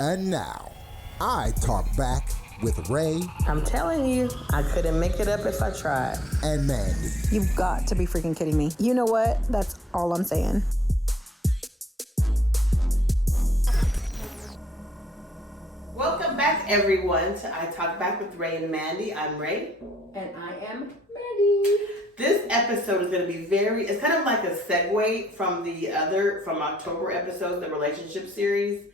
And now, I talk back with Ray I'm telling you, I couldn't make it up if I tried. and Mandii. You've got to be freaking kidding me. You know what? That's all I'm saying. Welcome back, everyone, to I Talk Back with Ray and Mandii. I'm Ray. And I am Mandii. This episode is going to be it's kind of like a segue from from October episodes, the relationship series.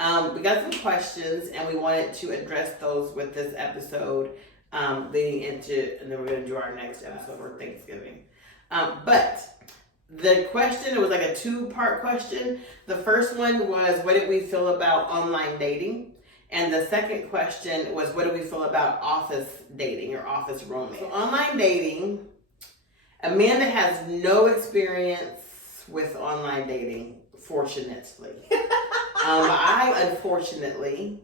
We got some questions and we wanted to address those with this episode leading into, and then we're going to do our next episode for Thanksgiving. But the question, it was like a two-part question. The first one was, what did we feel about online dating? And the second question was, what do we feel about office dating or office romance? So online dating, Amanda has no experience with online dating, fortunately. I, unfortunately,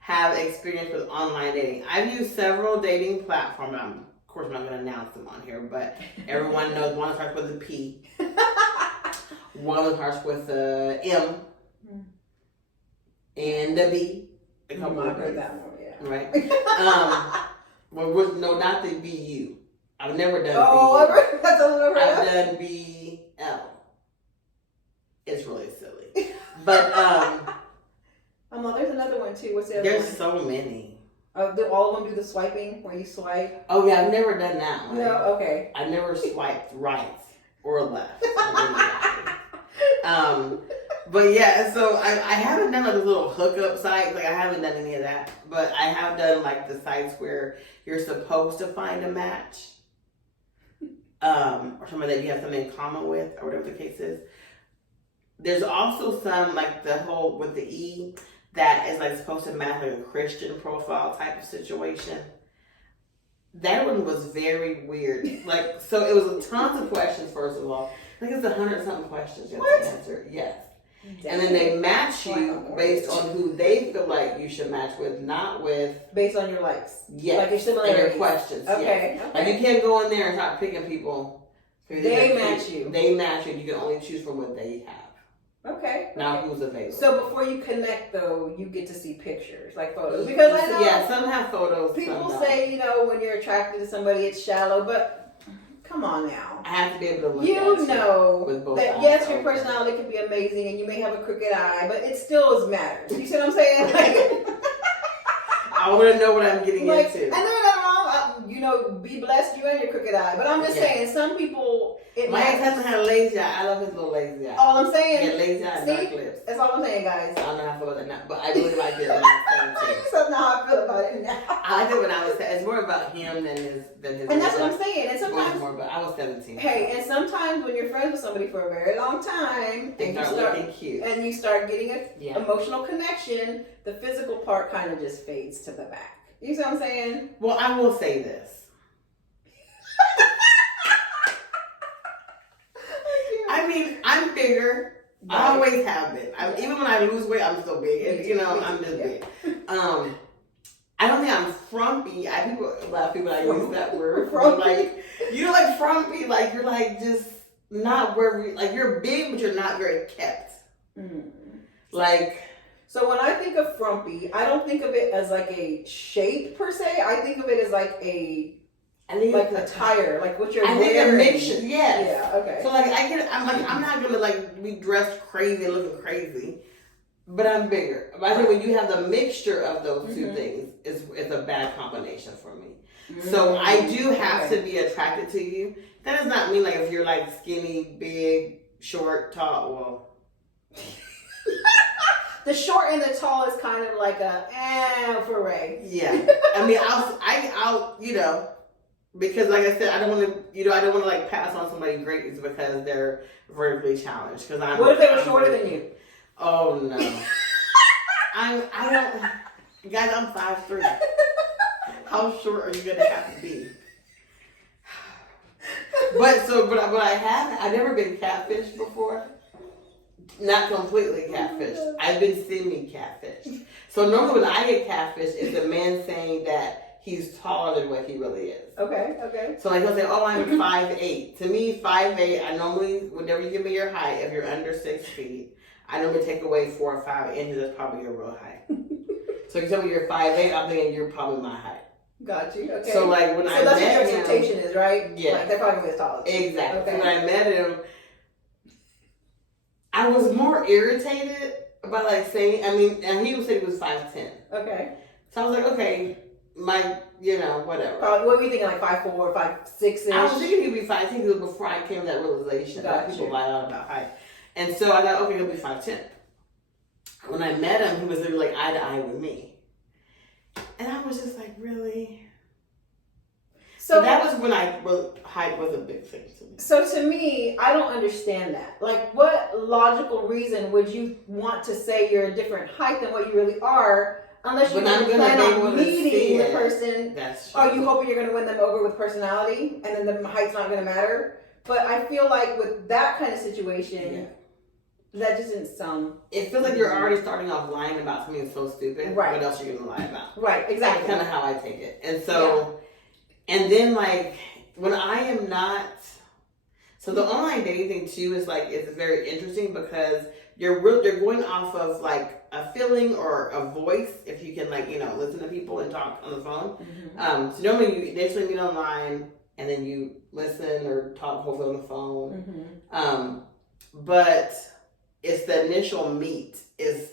have experience with online dating. I've used several dating platforms. Of course, I'm not going to announce them on here, but everyone knows one starts with a P. One starts with a M. And a B. A couple I've of heard B's. that one, yeah. Right? No, not the BU. I've never done Oh, BU. that's a little I've done BL. It's really silly. But there's another one too. What's the other there's one? so many. Do all of them do the swiping where you swipe? Oh yeah, I've never done that one. No, okay. I never swiped right or left. But yeah, so I haven't done like the little hookup sites. Like I haven't done any of that. But I have done like the sites where you're supposed to find a match. Or somebody that you have something in common with, or whatever the case is. There's also some, like the whole with the E, that is like supposed to match like a Christian profile type of situation. That one was very weird. Like, so it was tons of questions, first of all. I think it's 100-something questions you have to answer. Yes. And then they match you based on who they feel like you should match with, not with... Based on your likes? Yes. Like your similarities? And your questions. Okay. Yes. Like you can't go in there and start picking people. They match you. They match you. You can only choose from what they have. Okay. Not who's available. So before you connect, though, you get to see pictures, like photos. Because I know... Yeah, some have photos. People say, when you're attracted to somebody, it's shallow, but come on now. I have to be able to look at You know with both that eyes yes, your open. personality can be amazing and you may have a crooked eye, but it still matters. You see what I'm saying? Like, I want to know what I'm getting like, into. and there's nothing wrong. Be blessed, you and your crooked eye. But I'm just saying, some people, it My matters. ex-husband had a lazy eye. I love his little lazy eye. All I'm saying. He had lazy eye and dark See? lips. That's all I'm saying, guys. I don't know how I feel about that now, but I believe I did when I was 17. That's not how I feel about it now. I liked it when I was. It's more about him than his. And that's what I'm saying. And sometimes, more about. I was 17. hey, and sometimes when you're friends with somebody for a very long time, They and start looking cute. and you start getting an Yeah. emotional connection, the physical part kind of just fades to the back. You see what I'm saying? Well, I will say this. I mean, I'm bigger. Right. I always have been. Even when I lose weight, I'm still big. And, I'm just big. I don't think I'm frumpy. A lot of people like use that word. Frumpy? Like, like frumpy. Like you're like just not where like you're big, but you're not very kept. Mm. Like. So when I think of frumpy, I don't think of it as like a shape per se. I think of it as like a attire, like what you're wearing. I think a mixture. Yes. Yeah. Okay. So like I'm not gonna like be dressed crazy, looking crazy, but I'm bigger. But I think when you have the mixture of those two things, it's a bad combination for me. So I do have to be attracted to you. That does not mean like if you're like skinny, big, short, tall. Well. The short and the tall is kind of like for Ray. Yeah. I mean, I'll because like I said, I don't want to like pass on somebody great because they're vertically challenged. Because What if they were shorter than you? Oh no. Guys, I'm 5'3". How short are you gonna have to be? But I've never been catfished before. Not completely catfished. I've been semi-catfished. So normally when I get catfished, it's a man saying that he's taller than what he really is. Okay. So like he'll say, oh, I'm 5'8". To me, 5'8", I normally, whenever you give me your height, if you're under 6 feet, I normally take away 4 or 5 inches. That's probably your real height. So if you tell me you're 5'8", I'm thinking you're probably my height. Got you. Okay. So like when I that's met what your expectation is, right? Yeah. Like they're probably gonna be as tall as you. Exactly. Okay. So when I met him, I was more irritated about like saying. I mean, and he said he was 5'10". Okay. So I was like, okay, whatever. What were you thinking? Like 5'4", 5'6"-ish? I was thinking he'd be 5'10" because before I came to that realization that people lie out about height. And so I thought, okay, he'll be 5'10". When I met him, he was literally like eye to eye with me. And I was just like, really? So that was when height was a big thing to me. So to me, I don't understand that. Like, what logical reason would you want to say you're a different height than what you really are, unless you plan on meeting the person? That's true. Are you hoping you're going to win them over with personality, and then the height's not going to matter? But I feel like with that kind of situation, that just didn't sound. It feels like you're already starting off lying about something so stupid. Right. What else are you going to lie about? Right, exactly. That's kind of how I take it. And so, and then like, when I am not, so the online dating thing too is like, it's very interesting because you're going off of like a feeling or a voice, if you can like, listen to people and talk on the phone. Mm-hmm. So normally you initially meet online and then you listen or talk hopefully on the phone. Mm-hmm. But it's the initial meet is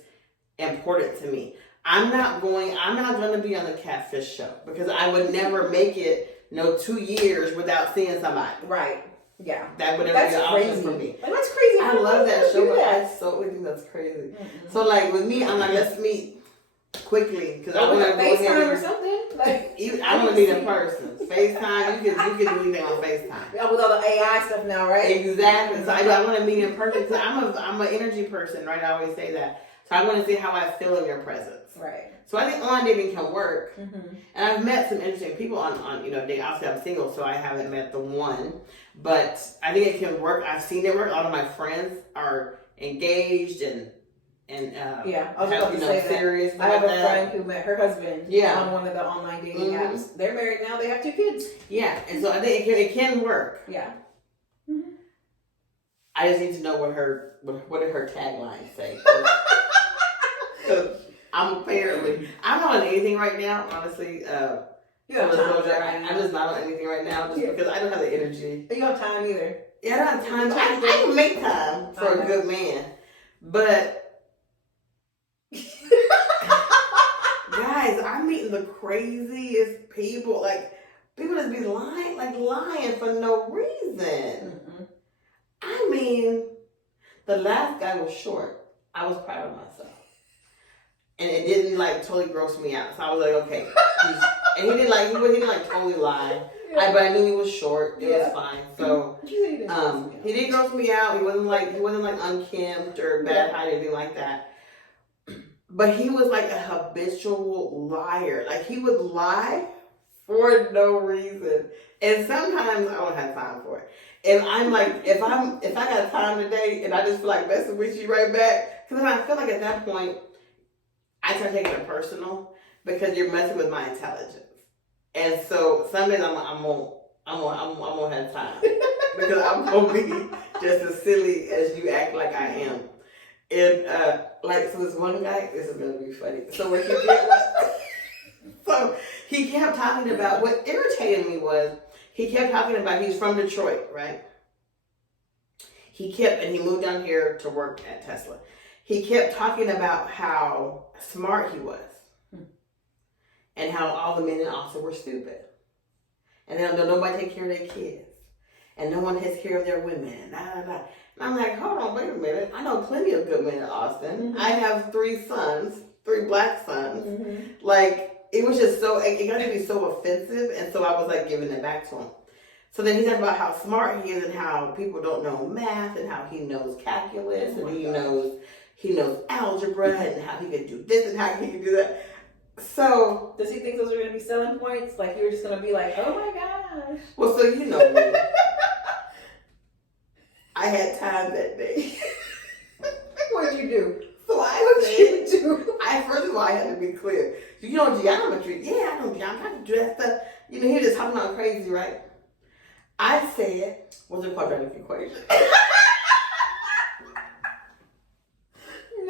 important to me. I'm not going to be on the catfish show because I would never make it 2 years without seeing somebody. Right. Yeah. That would never be an option for me. Like, that's crazy. I love that show, but I think that's crazy. Mm-hmm. So like with me, I'm like, let's meet quickly because I want to go FaceTime or something. Like, I want to meet in person. FaceTime, you can do anything on FaceTime. Yeah, with all the AI stuff now, right? Exactly. So I want to meet in person because I'm an energy person, right? I always say that. So I want to see how I feel in your presence. Right. So I think online dating can work. Mm-hmm. And I've met some interesting people on dating. Obviously I'm single, so I haven't met the one. But I think it can work. I've seen it work. A lot of my friends are engaged and I was about to say serious. I have a friend who met her husband on one of the online dating mm-hmm. apps. They're married now. They have 2 kids. Yeah, and so I think it can work. Yeah. Mm-hmm. I just need to know what did her tagline say. I'm not on anything right now, honestly. You have time. I'm just not on anything right now just because I don't have the energy. You don't have time either. Yeah, I don't have time. I can make time for a good man. But guys, I'm meeting the craziest people. Like, people just be lying for no reason. Mm-hmm. I mean, the last guy was short. I was proud of myself. And it didn't totally gross me out. So I was like, okay. And he didn't totally lie. Yeah. But I knew he was short. It was fine. So he didn't gross me out. He wasn't unkempt or bad height or anything like that. But he was like a habitual liar. Like, he would lie for no reason. And sometimes I don't have time for it. And I'm like, if I got time today and I just feel like messing with you right back, because then I feel like at that point I start taking it personal because you're messing with my intelligence. And so some days I'm gonna have time because I'm gonna be just as silly as you act like I am. And so this one guy, this is gonna be funny. So what he did was, he kept talking about, what irritated me was, he kept talking about, he's from Detroit, right? And he moved down here to work at Tesla. He kept talking about how smart he was. And how all the men in Austin were stupid. And then nobody take care of their kids. And no one takes care of their women. And I'm like, hold on, wait a minute. I know plenty of good men in Austin. Mm-hmm. I have 3 sons, 3 black sons. Mm-hmm. It was just it got to be so offensive. And so I was giving it back to him. So then he talked about how smart he is and how people don't know math and how he knows calculus and he knows algebra and how he could do this and how he could do that. So, does he think those are going to be selling points? Like, you're just going to be like, oh my gosh. Well, so you know me. I had time that day. What'd you do? So first of all, I had to be clear. You know geometry? Yeah, I know geometry. I can dress up. He just talking about crazy, right? I said, what's a quadratic equation?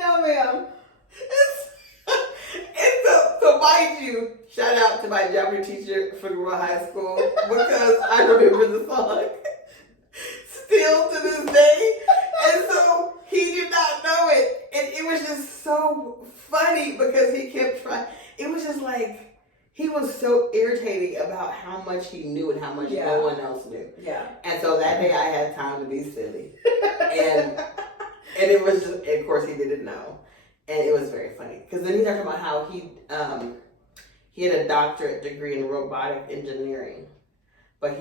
No, ma'am. So mind you, shout out to my geography teacher for Rural High School because I remember the song still to this day. And so he did not know it. And it was just so funny because he kept trying. It was just like, he was so irritating about how much he knew and how much no one else knew. Yeah. And so that day I had time to be silly. And it was just, of course he didn't know. And it was very funny. Because then he talked about how he had a doctorate degree in robotic engineering. But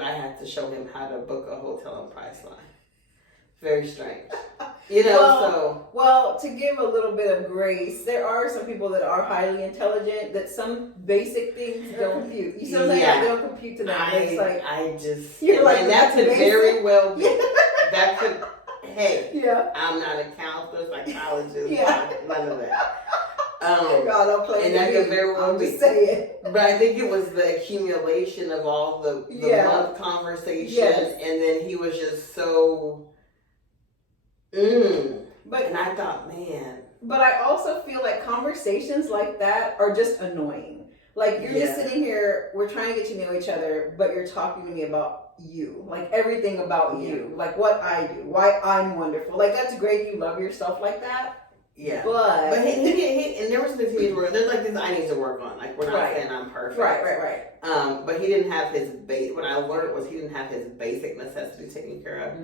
I had to show him how to book a hotel on Priceline. Very strange. You know, Well, to give a little bit of grace, there are some people that are highly intelligent that some basic things don't compute. You see what I'm saying? They don't compute to them. It's like, and that could very well be. That could, I'm not a counselor, psychologist, none of that. God, don't play and that could very well be. Just say it. But I think it was the accumulation of all the month conversation, and then he was just so. But and I thought, man. But I also feel like conversations like that are just annoying. Like you're just sitting here, we're trying to get to know each other, but you're talking to me about you, like everything about you, like what I do, why I'm wonderful. Like that's great. You love yourself like that. Yeah, but and there was the things where there's like things I need to work on. Like we're not saying I'm perfect. Right. But he didn't have his what I learned was he didn't have his basic necessities taken care of,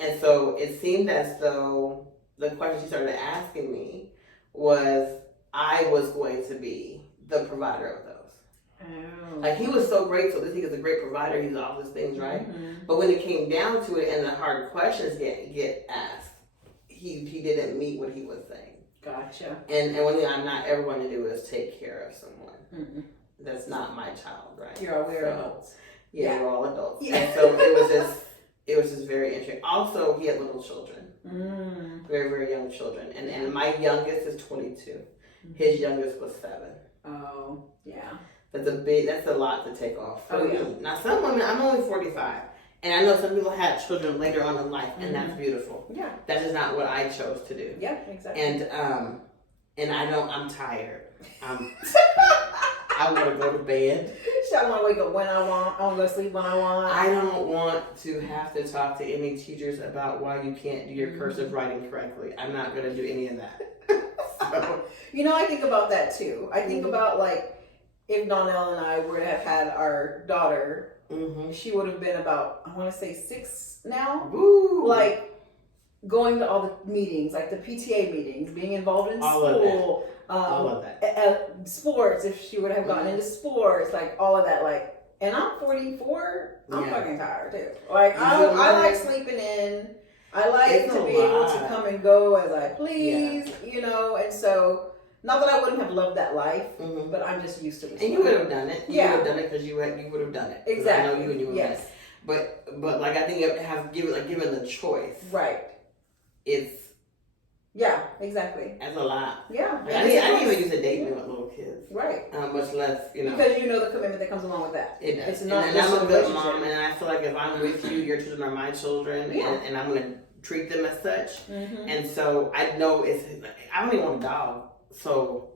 and so it seemed as though the question she started asking me was I was going to be the provider of those. Oh. Like he was so great, so this he is a great provider. He's all these things, right? But when it came down to it, and the hard questions get asked, he didn't meet what he was saying. Gotcha. And one thing I'm not ever going to do is take care of someone. That's not my child, right? You're aware of adults. Yeah, we're all adults. Yeah. And so it was just very interesting. Also, he had little children. Very, very young children. And my youngest is 22. His youngest was 7. Oh, yeah. That's a lot to take off for me. Now some women, I'm only 45. And I know some people had children later on in life, and that's beautiful. Yeah. That is not what I chose to do. Yeah, exactly. And I'm tired. I want to go to bed. I want to wake up when I want. I want to go sleep when I want. I don't want to have to talk to any teachers about why you can't do your cursive writing correctly. I'm not going to do any of that. So. You know, I think about that too. I think about like if Donnell and I were to have had our daughter. She would have been about, I want to say 6 now. Woo. Like going to all the meetings, like the PTA meetings, being involved in school, all of that. Sports. If she would have gotten into sports, like all of that. Like, and I'm 44. I'm fucking tired too. Like I like sleeping in. I like to be able to come and go as I please. You know, and so. Not that I wouldn't have loved that life, but I'm just used to it. And you would have done it. You would have done it because you would have done it. Exactly. I know you and you would have done it. But like I think given the choice. Right. It's. Yeah, exactly. That's a lot. Yeah. Like, I didn't even used to date me with little kids. Right. Much less, Because you know the commitment that comes along with that. It does. It's not and I'm a good mom, and I feel like if I'm with you, your children are my children, and I'm going to treat them as such. And so I know I don't even want a dog. So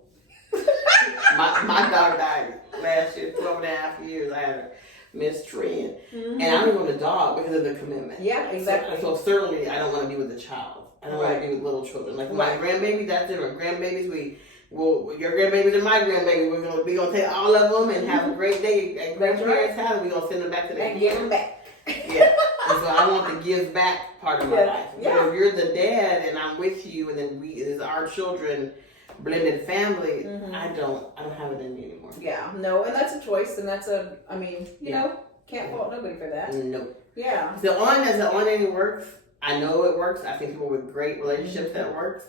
my dog died last year, 12 and a half years. I had her, Miss Trin. And I don't want a dog because of the commitment. Yeah, exactly. So certainly I don't want to be with a child. I don't want to be with little children. Like my grandbaby, that's different. Grandbabiys, your grandbabies and my grandbaby, we're gonna take all of them and have a great day at grandparents' house, and we're gonna send them back to their and give them back. Yeah. And so I want the give back part of my life. But if you're the dad and I'm with you, and then it is our children. Blended family, I don't have it in me anymore. Yeah, no, and that's a choice, and that's you know, can't fault nobody for that. Nope. Yeah. As the online works, I know it works. I think people with great relationships that works.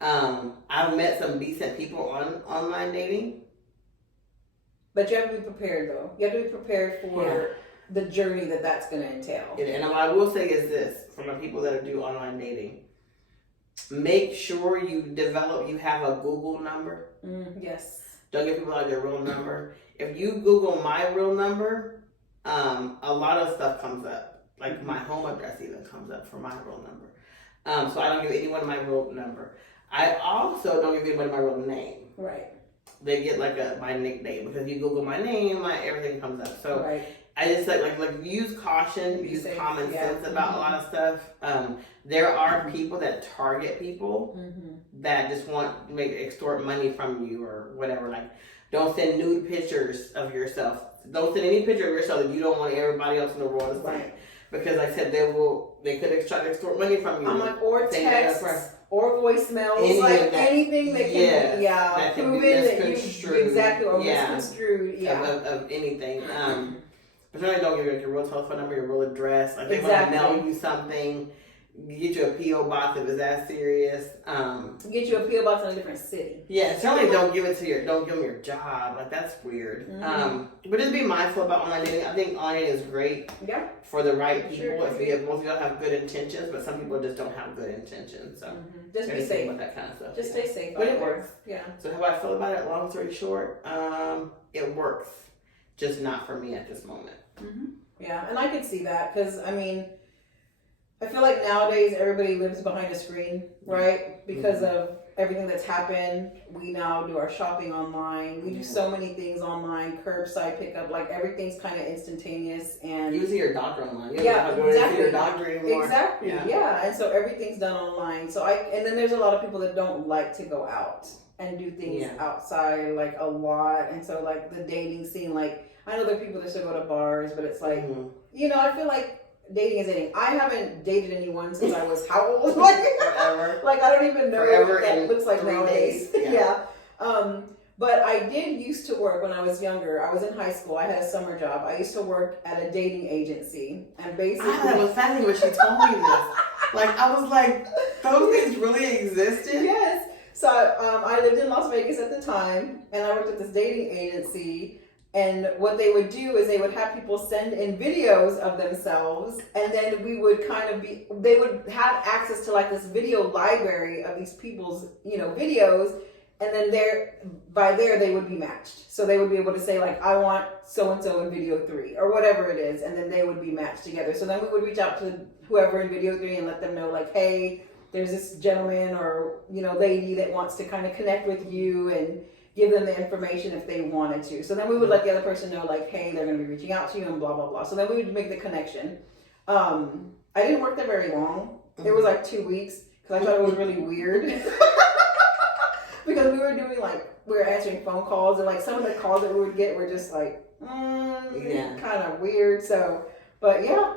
I've met some decent people on online dating. But you have to be prepared, though. You have to be prepared for the journey that's going to entail. And what I will say is this, from the people that do online dating, make sure you have a Google number. Yes. Don't give people out their real number. If you Google my real number, a lot of stuff comes up. Like my home address even comes up for my real number. So I don't give anyone my real number. I also don't give anyone my real name. Right. They get like my nickname because you Google my name, everything comes up. So right. I just like use caution, use common sense about a lot of stuff. There are people that target people that just want to extort money from you or whatever. Like, don't send nude pictures of yourself. Don't send any picture of yourself that you don't want everybody else in the world to see. Right. Because like I said, they could try to extort money from you. I'm like, or texts, or voicemails, like anything that can be, that can proven be that misconstrued. Exactly, or misconstrued, of anything. But really don't give your real telephone number, your real address. Like, they want to mail you something, get you a P.O. box if it's that serious. Get you a P.O. box in a different city. Yeah, certainly don't give them your job. Like, that's weird. But just be mindful about online dating. I think online dating is great for the right people. If most of y'all have good intentions, but some people just don't have good intentions. So just be safe with that kind of stuff. Just stay safe. But it works. Yeah. So how I feel about it, long story short, it works. Just not for me at this moment. Yeah, and I could see that because, I mean, I feel like nowadays everybody lives behind a screen, right? Because of everything that's happened. We now do our shopping online. We do so many things online, curbside pickup, like everything's kind of instantaneous. And you see your doctor online. You exactly. don't see your doctor anymore. Exactly. Yeah. And so everything's done online. So and then there's a lot of people that don't like to go out and do things outside, like a lot. And so like the dating scene, like I know there are people that still go to bars, but it's like, you know, I feel like dating is dating. I haven't dated anyone since I was how old? Like forever. Like I don't even know what that looks like nowadays. But I did used to work when I was younger. I was in high school. I had a summer job. I used to work at a dating agency, and basically, I was fascinated when she told me this. Like I was like, those things really existed. Yes. So I lived in Las Vegas at the time, and I worked at this dating agency. And what they would do is they would have people send in videos of themselves, and then we would they would have access to like this video library of these people's, you know, videos, and then there they would be matched. So they would be able to say like, I want so-and-so in video 3 or whatever it is, and then they would be matched together. So then we would reach out to whoever in video 3 and let them know like, hey, there's this gentleman or, you know, lady that wants to kind of connect with you and give them the information if they wanted to. So then we would let the other person know like, hey, they're going to be reaching out to you and blah, blah, blah. So then we would make the connection. I didn't work there very long. It was like 2 weeks because I thought it was really weird. Because we were answering phone calls, and like some of the calls that we would get were just like, kind of weird. So, but yeah.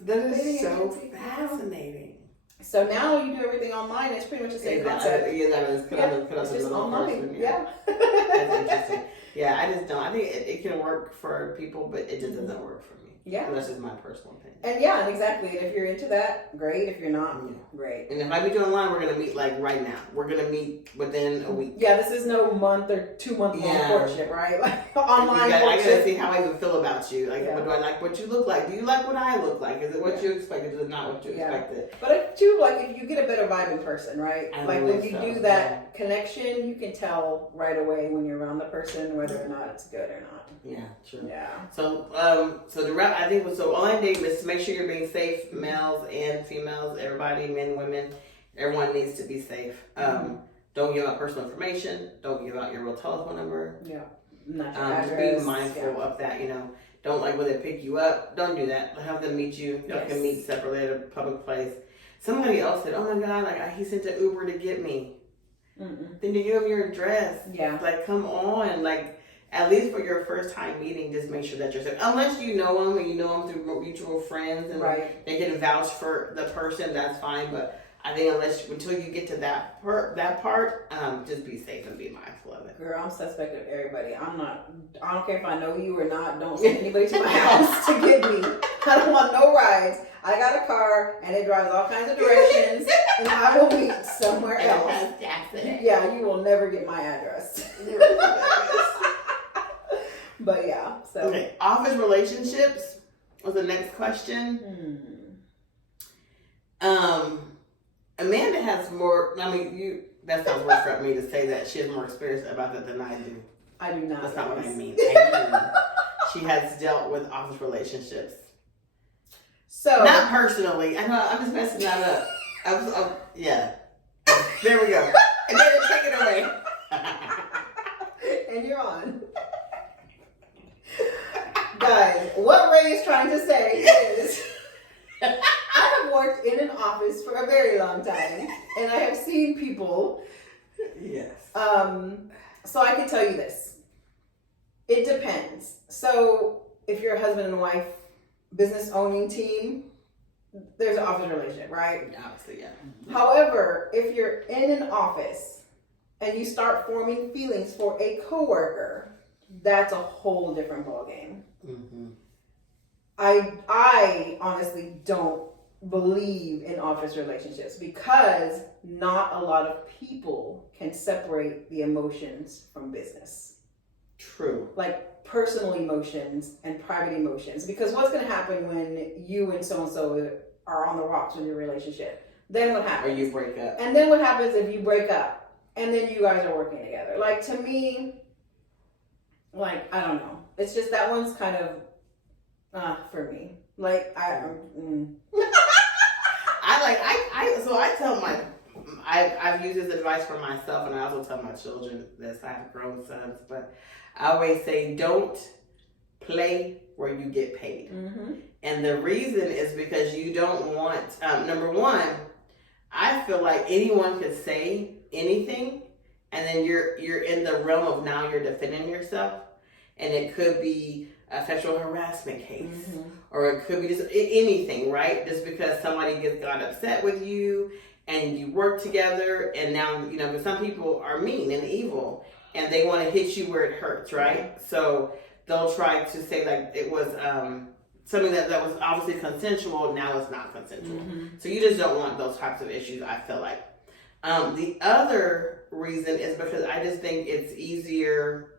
That is so fascinating. So now you do everything online. It's pretty much the same concept. It's just online. Yeah. That's interesting. Yeah, I just don't. I think it can work for people, but it just doesn't work for me. Yeah. And that's just my personal opinion. And exactly. And if you're into that, great. If you're not, great. And if I meet you online, we're going to meet like right now. We're going to meet within a week. Yeah, this is no month or 2 month long courtship, right? Like online courtship. I got to see how I even feel about you. Like, do I like what you look like? Do you like what I look like? Is it what you expected? Is it not what you expected? But if you get a better vibe in person, right? Like when you do that connection, you can tell right away when you're around the person whether or not it's good or not. Yeah, true. Yeah. So, the rep I think was online dating is to make sure you're being safe, males and females, everybody, men, women, everyone needs to be safe. Don't give out personal information. Don't give out your real telephone number. Yeah. Not your address. Just be mindful of that. You know, don't like when they pick you up. Don't do that. Have them meet you. Y'all can meet separately at a public place. Somebody else said, "Oh my God, like he sent an Uber to get me." Then you give them your address. Yeah. Like, come on, like. At least for your first time meeting, just make sure that you're safe. Unless you know them and you know them through mutual friends and they can vouch for the person, that's fine. But I think until you get to that part, just be safe and be mindful of it. Girl, I'm suspect of everybody. I don't care if I know you or not. Don't send anybody to my house to get me. I don't want no rides. I got a car and it drives all kinds of directions, and I will meet somewhere else. Yeah, you will never get my address. But yeah, so. Okay, office relationships was the next question. Amanda has more, that sounds worse for me to say that she has more experience about that than I do. I do not. That's not what I mean. She has dealt with office relationships. So. Not personally. I know, I'm just messing that up. Yeah. There we go. And then take it away. And you're on. Guys, what Ray is trying to say is I have worked in an office for a very long time, and I have seen people. Yes. So I can tell you this. It depends. So if you're a husband and wife, business owning team, there's an office relationship, right? Obviously, yeah. However, if you're in an office and you start forming feelings for a coworker, that's a whole different ballgame. Mm-hmm. I honestly don't believe in office relationships because not a lot of people can separate the emotions from business. True. Like personal emotions and private emotions. Because what's going to happen when you and so-and-so are on the rocks with your relationship? Then what happens? Or you break up. And then what happens if you break up and then you guys are working together? Like, to me, like, I don't know. It's just that one's kind of, for me. Like, I've used this advice for myself, and I also tell my children this. I have grown sons, but I always say, don't play where you get paid. Mm-hmm. And the reason is because you don't want, number one, I feel like anyone could say anything, and then you're in the realm of now you're defending yourself, and it could be a sexual harassment case, mm-hmm. or it could be just anything, right? Just because somebody got upset with you, and you work together, and now, because some people are mean and evil, and they want to hit you where it hurts, right? So they'll try to say, like, it was something that was obviously consensual, now it's not consensual. Mm-hmm. So you just don't want those types of issues, I feel like. The other reason is because I just think it's easier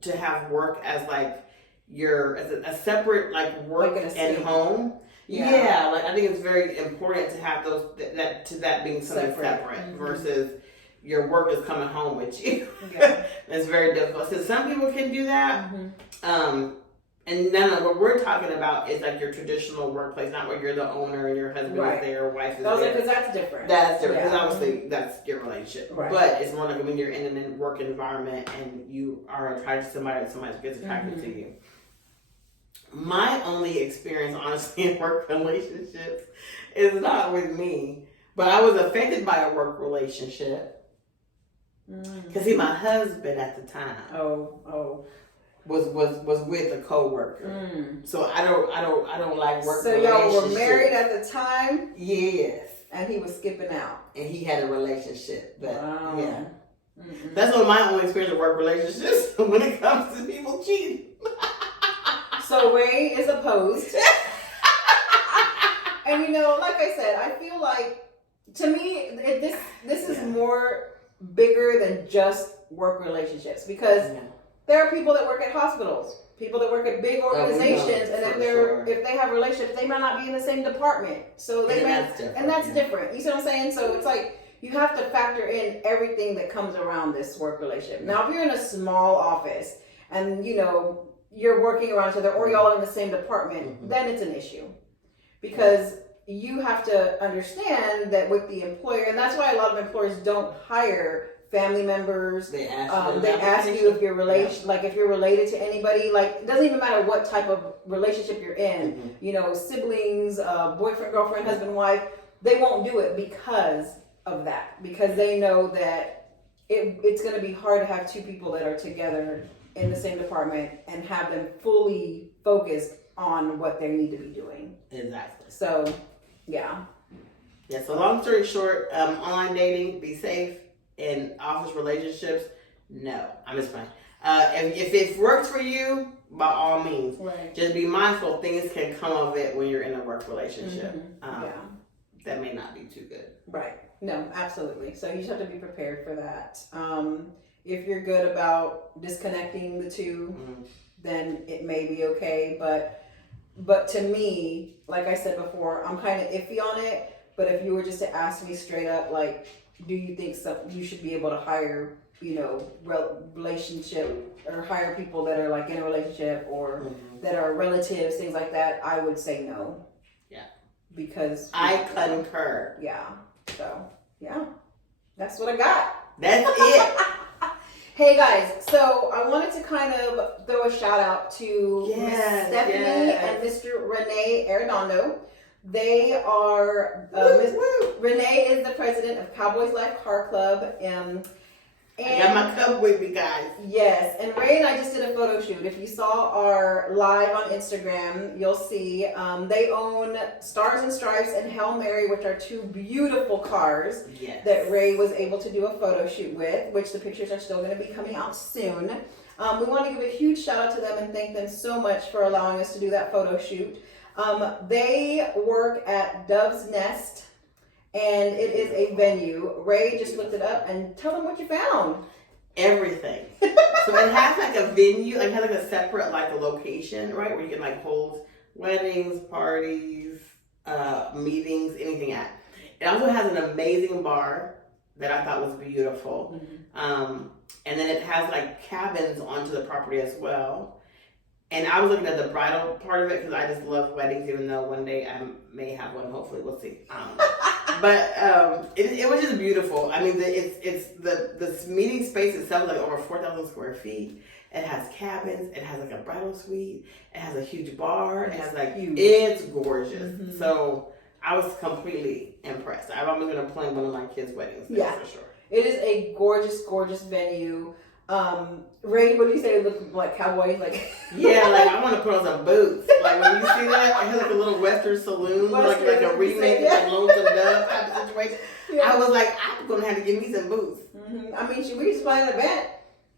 to have work as, like, as a separate, like, work like and home. Yeah, like I think it's very important to have that being something separate mm-hmm. versus your work is coming home with you. Yeah. It's very difficult. So some people can do that. Mm-hmm. And none of what we're talking about is like your traditional workplace, not where you're the owner and your husband is there, wife is there. Because that's different. That's different because obviously that's your relationship. Right. But it's more like when you're in a work environment and you are attracted to somebody and somebody gets attracted mm-hmm. to you. My only experience, honestly, in work relationships is not with me, but I was affected by a work relationship because my husband at the time was with a coworker. So I don't like work. So y'all were married at the time? Yes. And he was skipping out. And he had a relationship, but yeah. Mm-hmm. That's one of my only experience with work relationships when it comes to people cheating. So Ray is opposed. And like I said, I feel like, to me, this is more bigger than just work relationships. Because there are people that work at hospitals, people that work at big organizations, and if they have relationships, they might not be in the same department. So that's different. You see what I'm saying? So it's like, you have to factor in everything that comes around this work relationship. Now, if you're in a small office and, you're working around each other or y'all in the same department, mm-hmm. then it's an issue. Because you have to understand that with the employer, and that's why a lot of employers don't hire family members. They ask you if you're related, like if you're related to anybody. Like, it doesn't even matter what type of relationship you're in. Mm-hmm. Siblings, boyfriend, girlfriend, husband, wife. They won't do it because of that. Because they know that it's going to be hard to have two people that are together in the same department and have them fully focused on what they need to be doing. Exactly. So, yeah. Yeah, so long story short, online dating, be safe. In office relationships, no. I'm just playing. If it works for you, by all means. Right. Just be mindful things can come of it when you're in a work relationship. Mm-hmm. That may not be too good. Right. No, absolutely. So you just have to be prepared for that. If you're good about disconnecting the two, mm-hmm. then it may be okay. But to me, like I said before, I'm kind of iffy on it. But if you were just to ask me straight up, like, do you think you should be able to hire, relationship or hire people that are like in a relationship or mm-hmm. that are relatives, things like that? I would say no. Yeah. Because I concur. Yeah. So, yeah, that's what I got. That's it. Hey guys, so I wanted to kind of throw a shout out to Miss Stephanie and Mr. Rae Arredondo. They are, Renee is the president of Cowboys Life Car Club. And I got my cup with me, guys. Yes, and Ray and I just did a photo shoot. If you saw our live on Instagram, you'll see they own Stars and Stripes and Hail Mary, which are two beautiful cars that Ray was able to do a photo shoot with, which the pictures are still going to be coming out soon. We want to give a huge shout out to them and thank them so much for allowing us to do that photo shoot. They work at Dove's Nest. And it is a venue. Ray just looked it up and tell them what you found. Everything. So it has like a venue, like it has like a separate like a location, right, where you can like hold weddings, parties, meetings, anything at. It also has an amazing bar that I thought was beautiful. And then it has like cabins onto the property as well. And I was looking at the bridal part of it because I just love weddings, even though one day I may have one. Hopefully, we'll see. But it was just beautiful. I mean, it's the meeting space itself is like over 4,000 square feet. It has cabins. It has like a bridal suite. It has a huge bar. It has like it's gorgeous. So I was completely impressed. I'm almost gonna plan one of my kids' weddings. For sure. It is a gorgeous, gorgeous venue. Ray, what do you say? It looked like cowboys, like like I want to put on some boots. Like when you see that, it has like a little Western saloon, like a remake of like Lonesome Dove type of situation. I was like, I'm gonna have to give me some boots. I mean, should we just plan an event?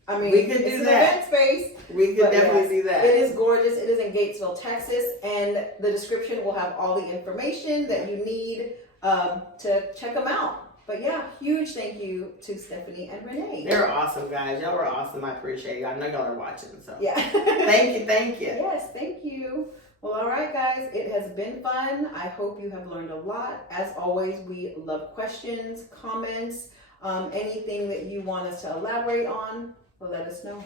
I mean, we could do it's that. An event space. We could definitely do that. It is gorgeous. It is in Gatesville, Texas, and the description will have all the information that you need to check them out. But yeah, huge thank you to Stephanie and Renee. They're awesome, guys. Y'all were awesome. I appreciate you. I know y'all are watching, so thank you. Yes, thank you. Well, all right, guys. It has been fun. I hope you have learned a lot. As always, we love questions, comments, anything that you want us to elaborate on. Well, let us know.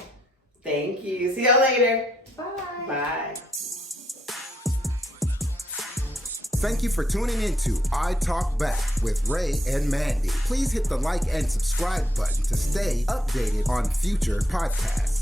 Thank you. See y'all later. Bye. Bye. Thank you for tuning into I Talk Back with Rae and Mandii. Please hit the like and subscribe button to stay updated on future podcasts.